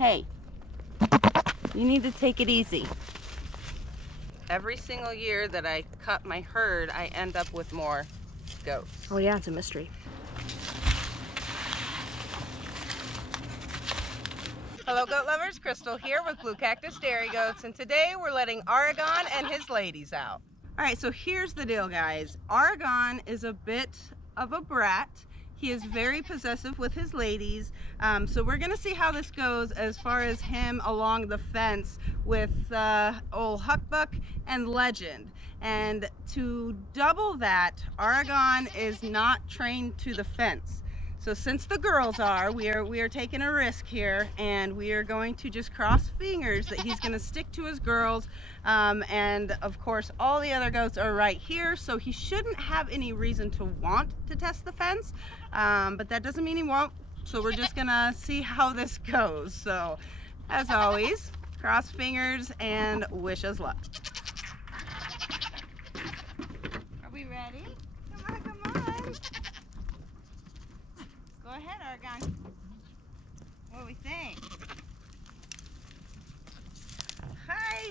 Hey, you need to take it easy. Every single year that I cut my herd, I end up with more goats. Oh yeah, it's a mystery. Hello goat lovers, Crystal here with Blue Cactus Dairy Goats, and today we're letting Oregon and his ladies out. Alright, so here's the deal, guys. Oregon is a bit of a brat. He is very possessive with his ladies, so we're gonna see how this goes as far as him along the fence with old Huckbuck and Legend. And to double that, Oregon is not trained to the fence. So since the girls are, we are taking a risk here, and we are going to just cross fingers that he's going to stick to his girls. And of course, all the other goats are right here, so he shouldn't have any reason to want to test the fence. But that doesn't mean he won't. So we're just gonna see how this goes. So, as always, cross fingers and wish us luck. Are we ready? Come on, come on. Go ahead, Oregon. What do we think? Hi!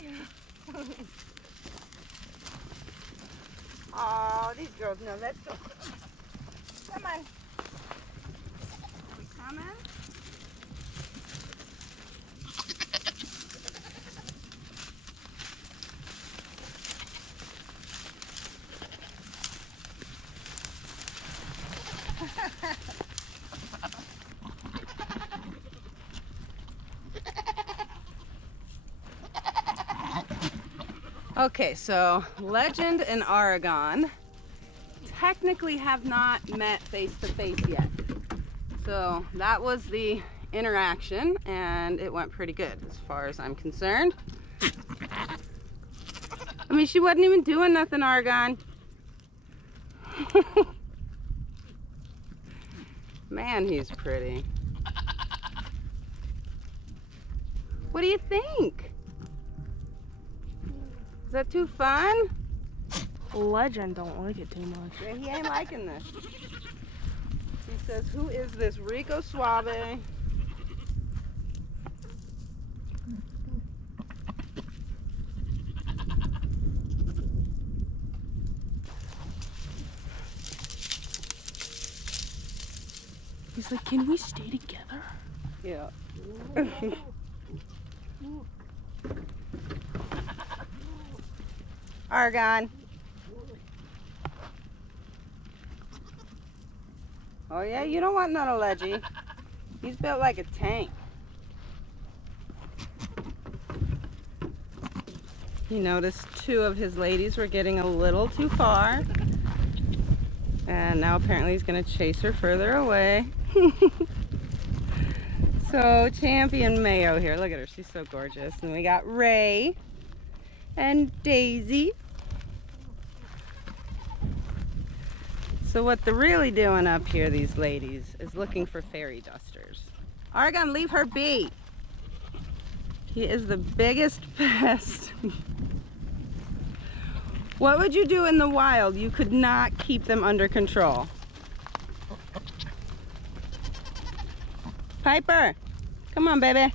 Oh, these girls know. Let's go. Come on. Are we coming? Okay, so Legend and Oregon technically have not met face to face yet. So that was the interaction, and it went pretty good as far as I'm concerned. I mean, she wasn't even doing nothing, Oregon. Man, he's pretty. What do you think? Is that too fun? Legend don't like it too much. Yeah, he ain't liking this. He says, who is this Rico Suave? He's like, can we stay together? Yeah. Oregon. Oh yeah, you don't want none of Leggy. He's built like a tank. He noticed two of his ladies were getting a little too far. And now apparently he's gonna chase her further away. So Champion Mayo here, look at her, she's so gorgeous. And we got Ray and Daisy. So what they're really doing up here, these ladies, is looking for fairy dusters. Oregon, leave her be. He is the biggest pest. What would you do in the wild? You could not keep them under control. Piper, come on, baby.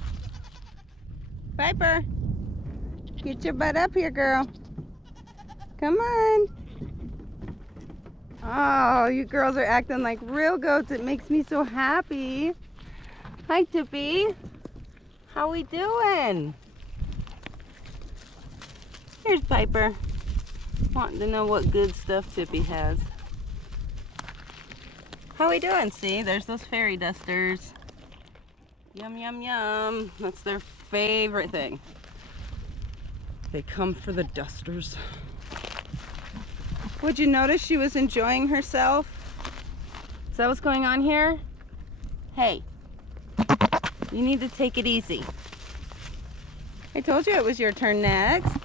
Piper, get your butt up here, girl. Come on. Oh, you girls are acting like real goats. It makes me so happy. Hi, Tippy. How we doing? Here's Piper. Wanting to know what good stuff Tippy has. How we doing? See, there's those fairy dusters. Yum, yum, yum. That's their favorite thing. They come for the dusters. Would you notice she was enjoying herself? Is that what's going on here? Hey, you need to take it easy. I told you it was your turn next.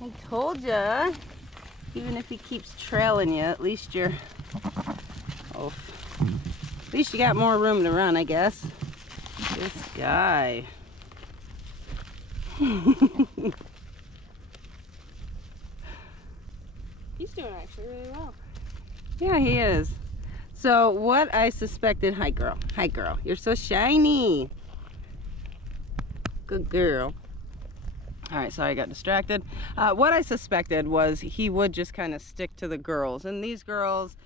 I told ya. Even if he keeps trailing you, at least you're... Oh, at least you got more room to run, I guess. This guy. He's doing actually really well. Yeah, he is. So what I suspected, hi girl, you're so shiny. Good girl. All right, sorry I got distracted. What I suspected was he would just kind of stick to the girls. And these girls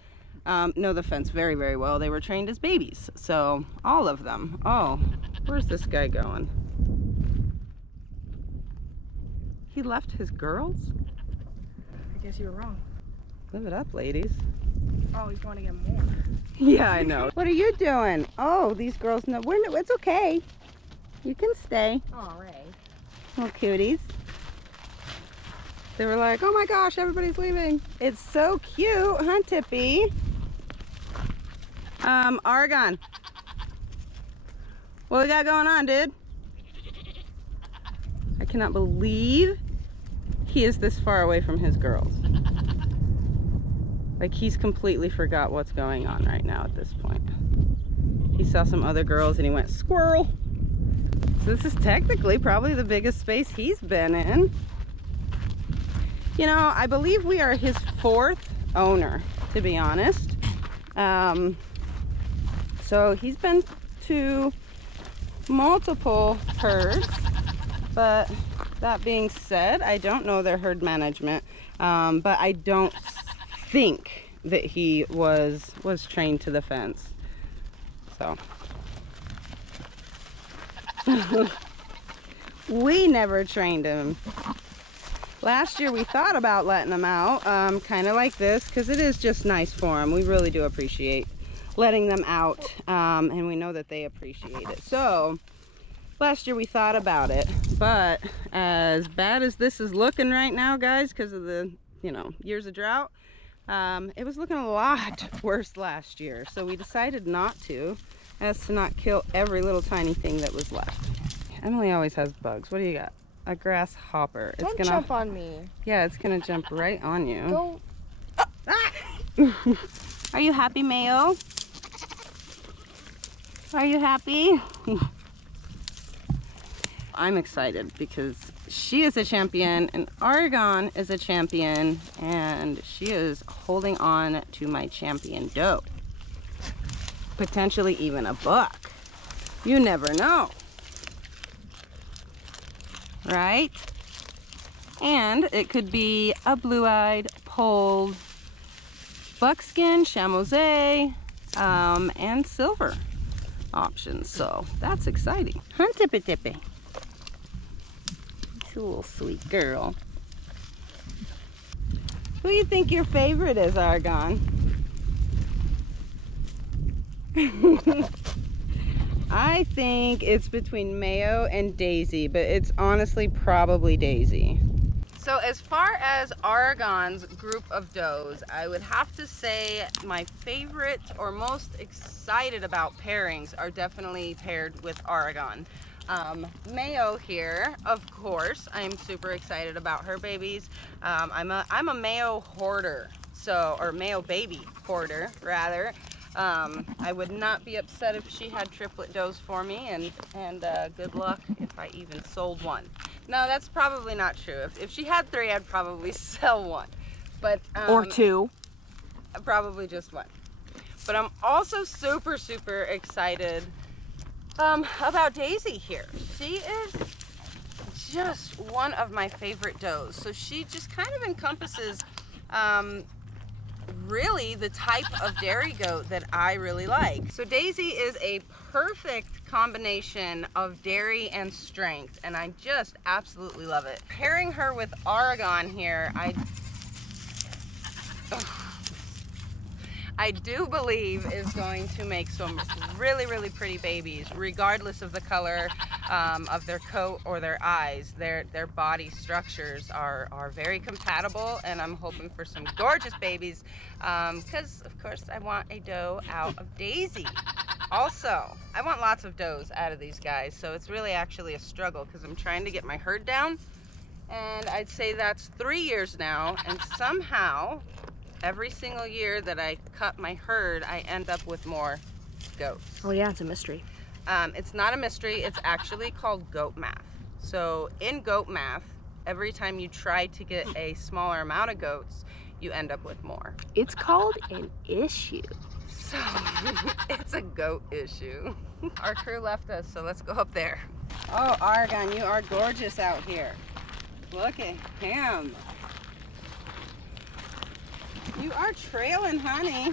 know the fence very, very well. They were trained as babies. So all of them. Oh, where's this guy going? He left his girls? I guess you were wrong. Live it up, ladies. Oh, he's going to get more. Yeah, I know. What are you doing? Oh, these girls know. It's okay. You can stay. All right. Little cuties. They were like, oh my gosh, everybody's leaving. It's so cute, huh, Tippy? Argon. What we got going on, dude? I cannot believe he is this far away from his girls. Like, he's completely forgot what's going on right now at this point. He saw some other girls and he went, squirrel. So this is technically probably the biggest space he's been in. You know, I believe we are his 4th owner, to be honest. So he's been to multiple herds, but that being said, I don't know their herd management, but I don't think that he was trained to the fence. So we never trained him. Last year we thought about letting him out, kind of like this, because it is just nice for him. We really do appreciate letting them out, and we know that they appreciate it. So last year we thought about it, but as bad as this is looking right now, guys, because of the, you know, years of drought, it was looking a lot worse last year. So we decided not to, as to not kill every little tiny thing that was left. Emily always has bugs. What do you got? A grasshopper. Don't jump on me. Yeah, it's gonna jump right on you. Don't. Ah! Are you happy, Mayo? Are you happy? I'm excited because she is a champion and Argon is a champion, and she is holding on to my champion doe. Potentially even a buck. You never know. Right? And it could be a blue-eyed, polled, buckskin, chamois, and silver options. So that's exciting. Huh, Tippy Tippy? She's a little sweet girl. Who do you think your favorite is, Argon? I think it's between Mayo and Daisy, but it's honestly probably Daisy. So as far as Aragon's group of does, I would have to say my favorite or most excited about pairings are definitely paired with Aragon. Mayo here, of course, I'm super excited about her babies. I'm a Mayo hoarder, so, or Mayo baby hoarder rather. I would not be upset if she had triplet does for me, and good luck if I even sold one. No, that's probably not true. If she had 3, I'd probably sell one. But or 2. Probably just 1. But I'm also super, super excited about Daisy here. She is just one of my favorite does. So she just kind of encompasses really the type of dairy goat that I really like. So Daisy is a perfect combination of dairy and strength, and I just absolutely love it. Pairing her with Aragon here, I do believe is going to make some really, really pretty babies, regardless of the color of their coat or their eyes. Their body structures are very compatible, and I'm hoping for some gorgeous babies because, of course, I want a doe out of Daisy. Also, I want lots of does out of these guys, so it's really actually a struggle because I'm trying to get my herd down, and I'd say that's 3 years now, and somehow every single year that I cut my herd, I end up with more goats. Oh yeah, it's a mystery. It's not a mystery, it's actually called goat math. So in goat math, every time you try to get a smaller amount of goats, you end up with more. It's called an issue. So it's a goat issue. Our crew left us, so let's go up there. Oh, Oregon, you are gorgeous out here. Look at him. You are trailing, honey.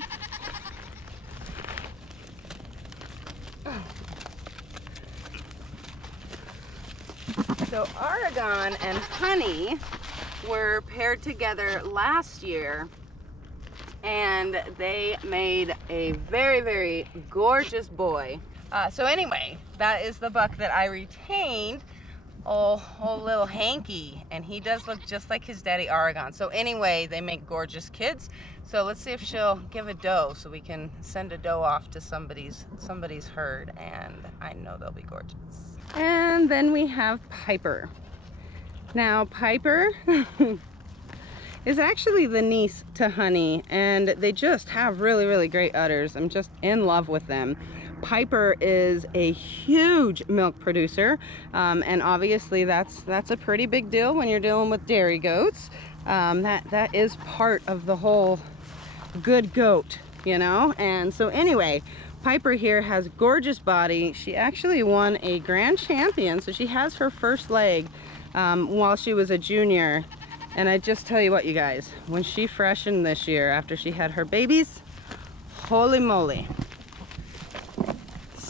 So Oregon and Honey were paired together last year, and they made a very, very gorgeous boy. So anyway, that is the buck that I retained. Oh, little Hanky, and he does look just like his daddy Oregon. So anyway, they make gorgeous kids. So let's see if she'll give a doe, so we can send a doe off to somebody's herd, and I know they'll be gorgeous. And then we have Piper. Now Piper is actually the niece to Honey, and they just have really, really great udders. I'm just in love with them. Piper is a huge milk producer, and obviously that's a pretty big deal when you're dealing with dairy goats. That is part of the whole good goat, you know. And so anyway, Piper here has gorgeous body. She actually won a grand champion, so she has her first leg while she was a junior. And I just tell you what, you guys, when she freshened this year after she had her babies, holy moly.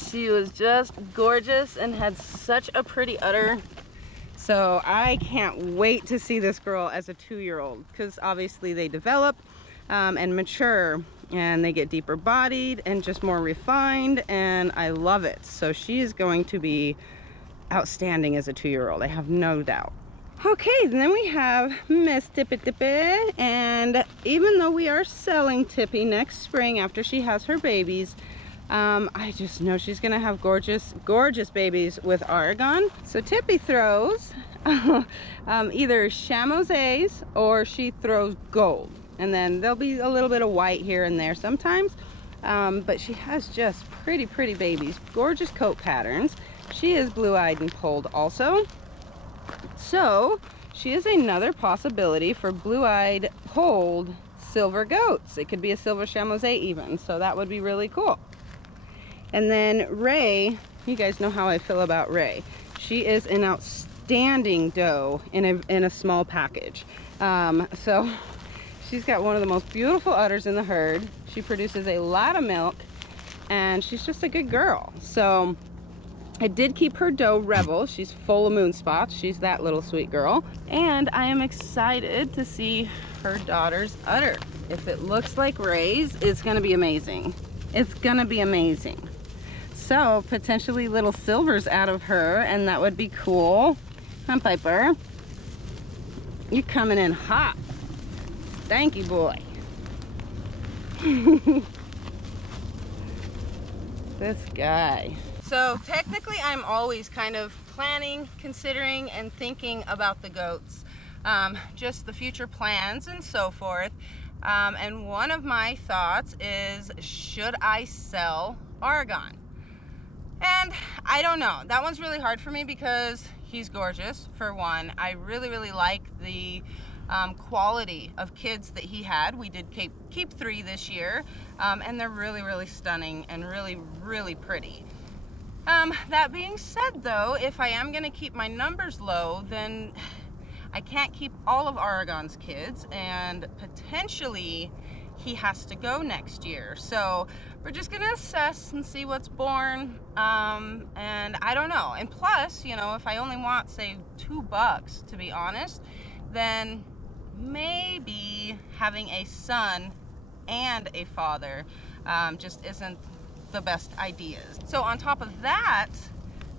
She was just gorgeous and had such a pretty udder. So I can't wait to see this girl as a 2-year-old, because obviously they develop and mature, and they get deeper bodied and just more refined, and I love it. So she is going to be outstanding as a 2-year-old, I have no doubt. Okay, then we have Miss Tippy Tippy, and even though we are selling Tippy next spring after she has her babies, I just know she's gonna have gorgeous, gorgeous babies with Oregon. So Tippy throws either Chamosés or she throws gold. And then there'll be a little bit of white here and there sometimes. But she has just pretty, pretty babies. Gorgeous coat patterns. She is blue-eyed and polled also. So she is another possibility for blue-eyed polled silver goats. It could be a silver Chamosé even. So that would be really cool. And then Ray, you guys know how I feel about Ray. She is an outstanding doe in a small package. So she's got one of the most beautiful udders in the herd. She produces a lot of milk, and she's just a good girl. So I did keep her doe Rebel. She's full of moon spots. She's that little sweet girl. And I am excited to see her daughter's udder. If it looks like Ray's, it's gonna be amazing. It's gonna be amazing. So potentially little silvers out of her, and that would be cool. Huh, Piper? You're coming in hot. Thank you, boy. This guy. So technically I'm always kind of planning, considering, and thinking about the goats. Just the future plans and so forth. And one of my thoughts is, should I sell Oregon? And I don't know. That one's really hard for me because he's gorgeous, for one. I really, really like the quality of kids that he had. We did keep 3 this year, and they're really, really stunning and really, really pretty. That being said, though, if I am going to keep my numbers low, then I can't keep all of Oregon's kids, and potentially he has to go next year. So we're just gonna assess and see what's born, and I don't know. And plus, you know, if I only want, say, 2 bucks, to be honest, then maybe having a son and a father just isn't the best ideas. So on top of that,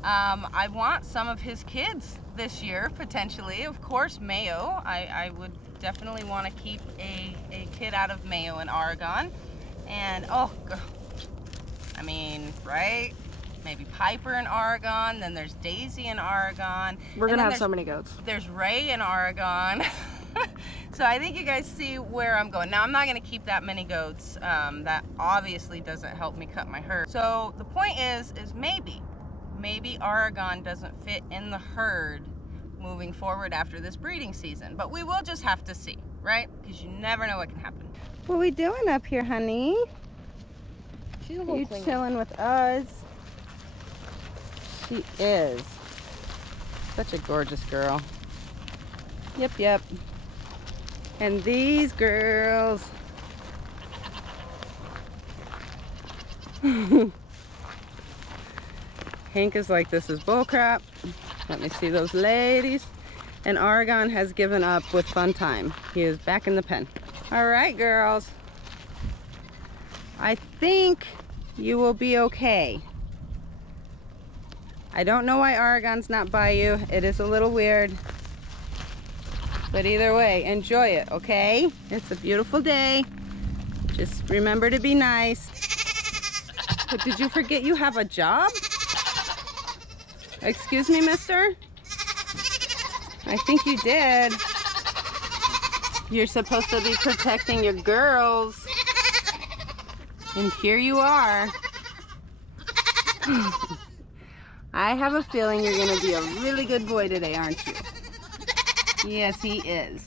I want some of his kids this year, potentially. Of course, Mayo. I would definitely want to keep a kid out of Mayo in Oregon. And, oh, I mean, right? Maybe Piper in Oregon, then there's Daisy in Oregon. We're going to have so many goats. There's Ray in Oregon. So I think you guys see where I'm going. Now, I'm not going to keep that many goats. That obviously doesn't help me cut my herd. So the point is maybe Oregon doesn't fit in the herd moving forward after this breeding season. But we will just have to see, right? Because you never know what can happen. What are we doing up here, honey? She's a little You chilling with us? She is. Such a gorgeous girl. Yep, yep. And these girls. Hank is like, this is bullcrap. Let me see those ladies. And Oregon has given up with fun time. He is back in the pen. All right, girls. I think you will be okay. I don't know why Oregon's not by you. It is a little weird. But either way, enjoy it, okay? It's a beautiful day. Just remember to be nice. But did you forget you have a job? Excuse me, mister? I think you did. You're supposed to be protecting your girls. And here you are. I have a feeling you're gonna be a really good boy today, aren't you? Yes, he is.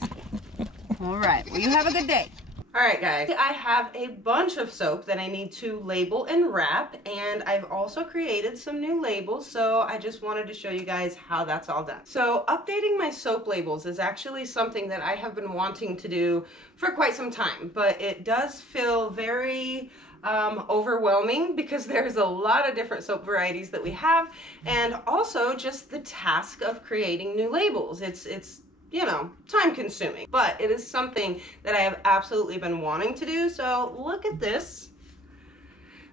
All right, well, you have a good day. All right, guys, I have a bunch of soap that I need to label and wrap, and I've also created some new labels, so I just wanted to show you guys how that's all done. So updating my soap labels is actually something that I have been wanting to do for quite some time, but it does feel very overwhelming because there's a lot of different soap varieties that we have, and also just the task of creating new labels. It's you know, time consuming, but it is something that I have absolutely been wanting to do. So look at this.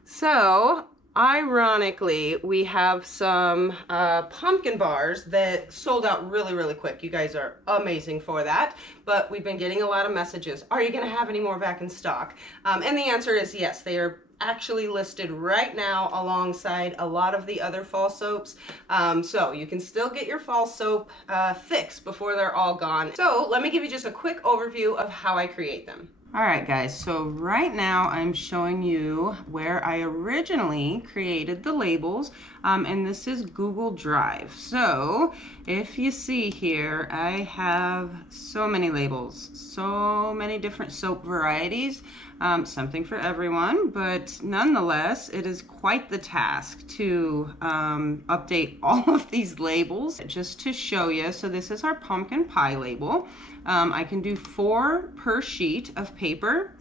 So ironically, we have some pumpkin bars that sold out really, really quick. You guys are amazing for that, but we've been getting a lot of messages. Are you gonna have any more back in stock? And the answer is yes, they are actually listed right now alongside a lot of the other fall soaps. So you can still get your fall soap fix before they're all gone. So let me give you just a quick overview of how I create them. All right, guys, so right now I'm showing you where I originally created the labels, and this is Google Drive. So if you see here, I have so many labels, so many different soap varieties, something for everyone, but nonetheless, it is quite the task to update all of these labels just to show you. So this is our pumpkin pie label. I can do 4 per sheet of paper,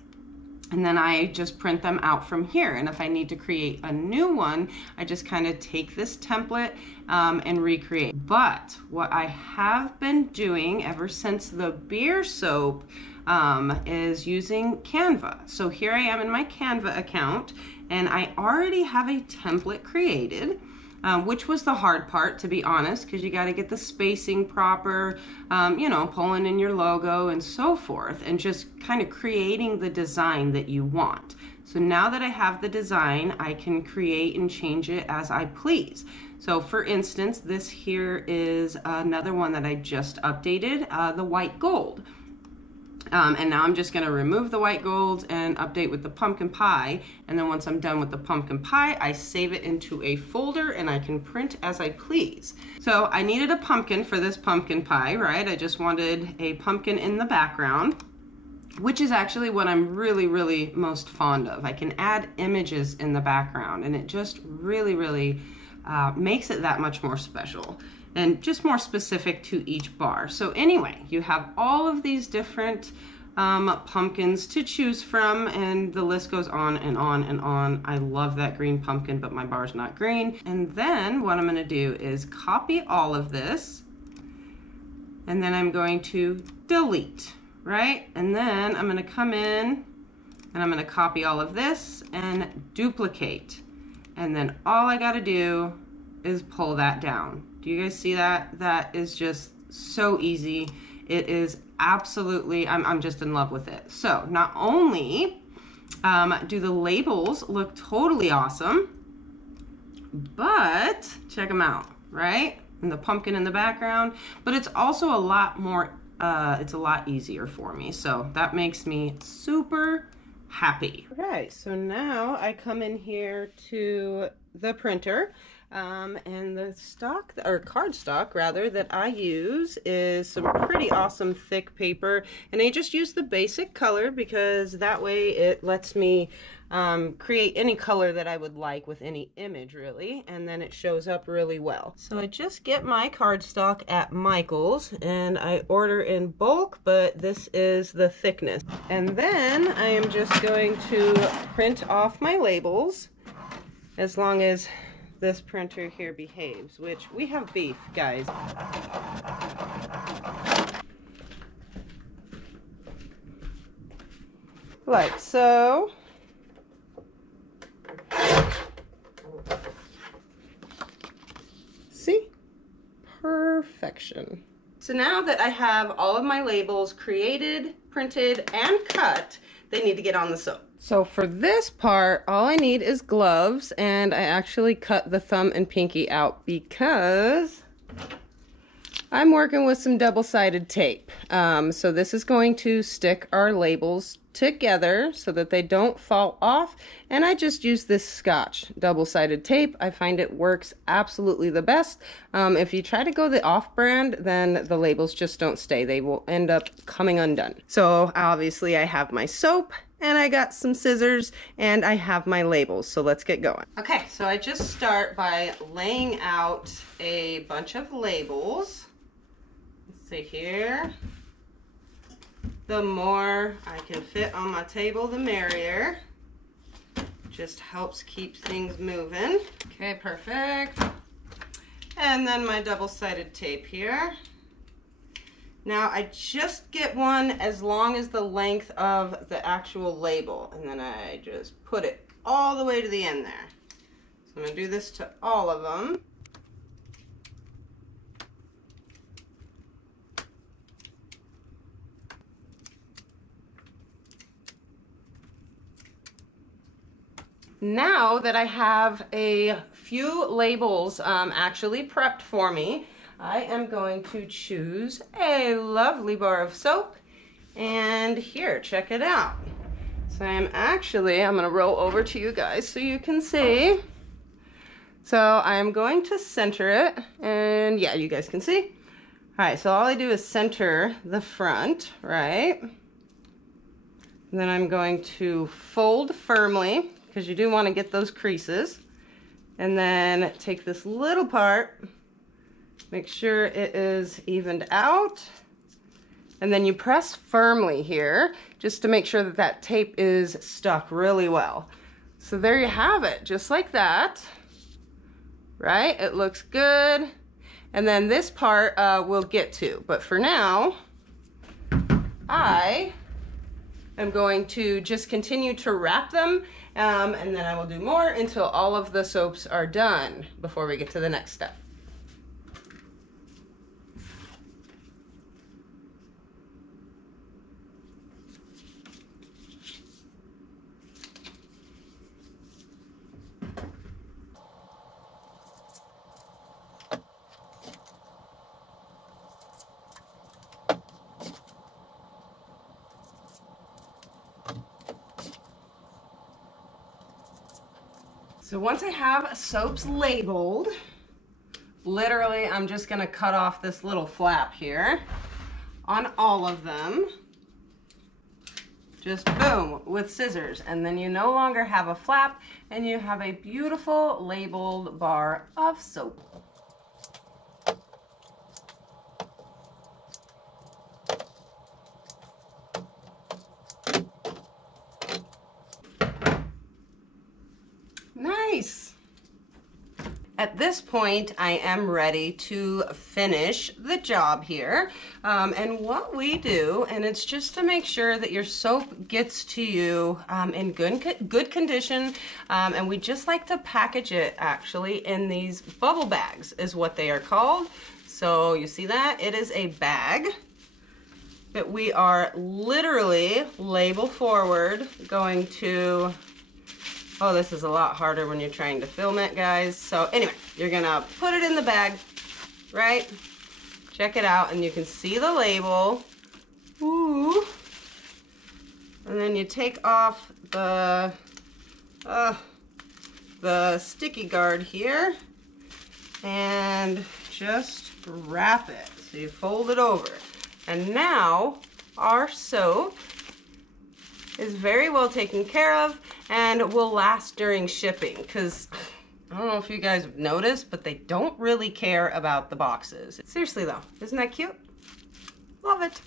and then I just print them out from here. And if I need to create a new one, I just kind of take this template and recreate. But what I have been doing ever since the beer soap is using Canva. So here I am in my Canva account, and I already have a template created. Which was the hard part, to be honest, because you got to get the spacing proper, you know, pulling in your logo and so forth, and just kind of creating the design that you want. So now that I have the design, I can create and change it as I please. So for instance, this here is another one that I just updated, the white gold. And now I'm just going to remove the white gold and update with the pumpkin pie. And then once I'm done with the pumpkin pie, I save it into a folder and I can print as I please. So I needed a pumpkin for this pumpkin pie, right? I just wanted a pumpkin in the background, which is actually what I'm really, really most fond of. I can add images in the background, and it just really, really makes it that much more special and just more specific to each bar. So anyway, you have all of these different pumpkins to choose from, and the list goes on and on and on. I love that green pumpkin, but my bar's not green. And then what I'm gonna do is copy all of this, and then I'm going to delete, right? And then I'm gonna come in and I'm gonna copy all of this and duplicate. And then all I gotta do is pull that down. Do you guys see that? That is just so easy. It is absolutely, I'm just in love with it. So not only do the labels look totally awesome, but check them out, right? And the pumpkin in the background, but it's also a lot more, it's a lot easier for me. So that makes me super happy. Okay, so now I come in here to the printer. And the stock, or cardstock rather, that I use is some pretty awesome thick paper. And I just use the basic color because that way it lets me create any color that I would like with any image really, and then it shows up really well. So I just get my cardstock at Michael's and I order in bulk, but this is the thickness. And then I am just going to print off my labels as long as this printer here behaves, which we have beef, guys. Like so. See? Perfection. So now that I have all of my labels created, printed, and cut, they need to get on the soap. So for this part, all I need is gloves, and I actually cut the thumb and pinky out because I'm working with some double-sided tape. So this is going to stick our labels together so that they don't fall off, and I just use this Scotch double-sided tape. I find it works absolutely the best. If you try to go the off-brand, then the labels just don't stay. They will end up coming undone. So obviously I have my soap, and I got some scissors, and I have my labels, so let's get going. Okay, so I just start by laying out a bunch of labels. Let's see here. The more I can fit on my table, the merrier. Just helps keep things moving. Okay, perfect. And then my double-sided tape here. Now I just get one as long as the length of the actual label, and then I just put it all the way to the end there. So I'm going to do this to all of them. Now that I have a few labels actually prepped for me, I am going to choose a lovely bar of soap, and here, check it out. So I'm going to roll over to you guys so you can see. So I'm going to center it, and yeah, you guys can see. All right, so all I do is center the front, right? And then I'm going to fold firmly, because you do want to get those creases. And then take this little part, make sure it is evened out, and then you press firmly here just to make sure that that tape is stuck really well. So there you have it, just like that, right? It looks good. And then this part we'll get to, but for now, I am going to just continue to wrap them, and then I will do more until all of the soaps are done before we get to the next step. So once I have soaps labeled, literally I'm just gonna cut off this little flap here on all of them. Just boom, with scissors, and then you no longer have a flap and you have a beautiful labeled bar of soap. Nice. At this point, I am ready to finish the job here. And what we do, and it's just to make sure that your soap gets to you in good condition, and we just like to package it actually in these bubble bags is what they are called. So you see that? It is a bag that we are literally label forward going to. Oh, this is a lot harder when you're trying to film it, guys. So anyway, you're gonna put it in the bag, right? Check it out, and you can see the label. Ooh. And then you take off the sticky guard here, and just wrap it. So you fold it over. And now our soap is very well taken care of and will last during shipping, because I don't know if you guys have noticed, but they don't really care about the boxes. Seriously though, isn't that cute? Love it.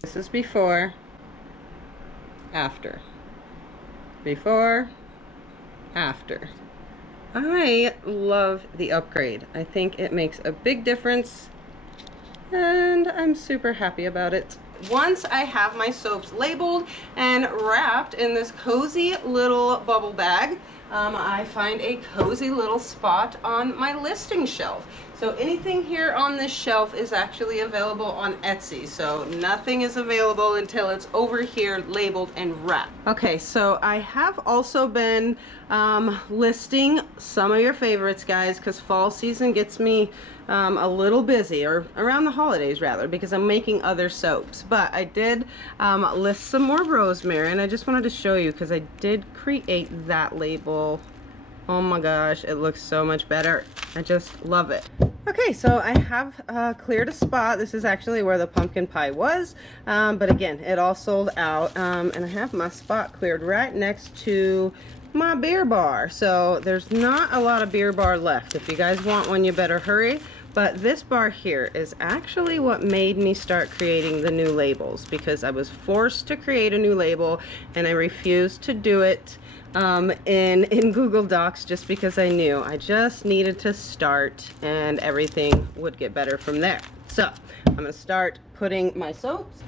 This is before, after. Before, after. I love the upgrade. I think it makes a big difference and I'm super happy about it. Once I have my soaps labeled and wrapped in this cozy little bubble bag, I find a cozy little spot on my listing shelf. So anything here on this shelf is actually available on Etsy. So nothing is available until it's over here labeled and wrapped. Okay, so I have also been listing some of your favorites, guys, because fall season gets me a little busy, or around the holidays rather, because I'm making other soaps. But I did list some more rosemary, and I just wanted to show you because I did create that label. Oh my gosh, it looks so much better. I just love it. Okay, so I have cleared a spot. This is actually where the pumpkin pie was, but again, it all sold out, and I have my spot cleared right next to my beer bar. So there's not a lot of beer bar left. If you guys want one, you better hurry. But this bar here is actually what made me start creating the new labels, because I was forced to create a new label and I refused to do it in Google Docs, just because I knew I just needed to start and everything would get better from there. So I'm gonna start putting my soaps.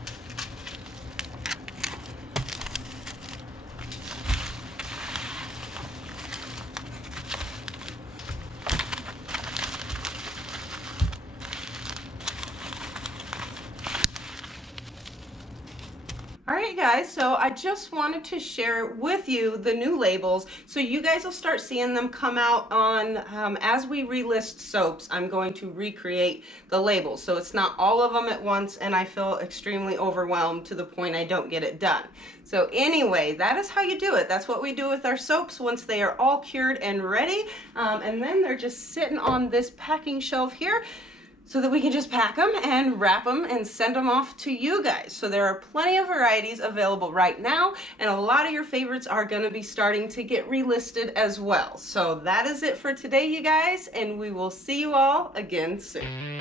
Alright guys, so I just wanted to share with you the new labels so you guys will start seeing them come out on, as we relist soaps, I'm going to recreate the labels. So it's not all of them at once and I feel extremely overwhelmed to the point I don't get it done. So anyway, that is how you do it. That's what we do with our soaps once they are all cured and ready. And then they're just sitting on this packing shelf here, so that we can just pack them and wrap them and send them off to you guys. So there are plenty of varieties available right now, and a lot of your favorites are gonna be starting to get relisted as well. So that is it for today, you guys, and we will see you all again soon.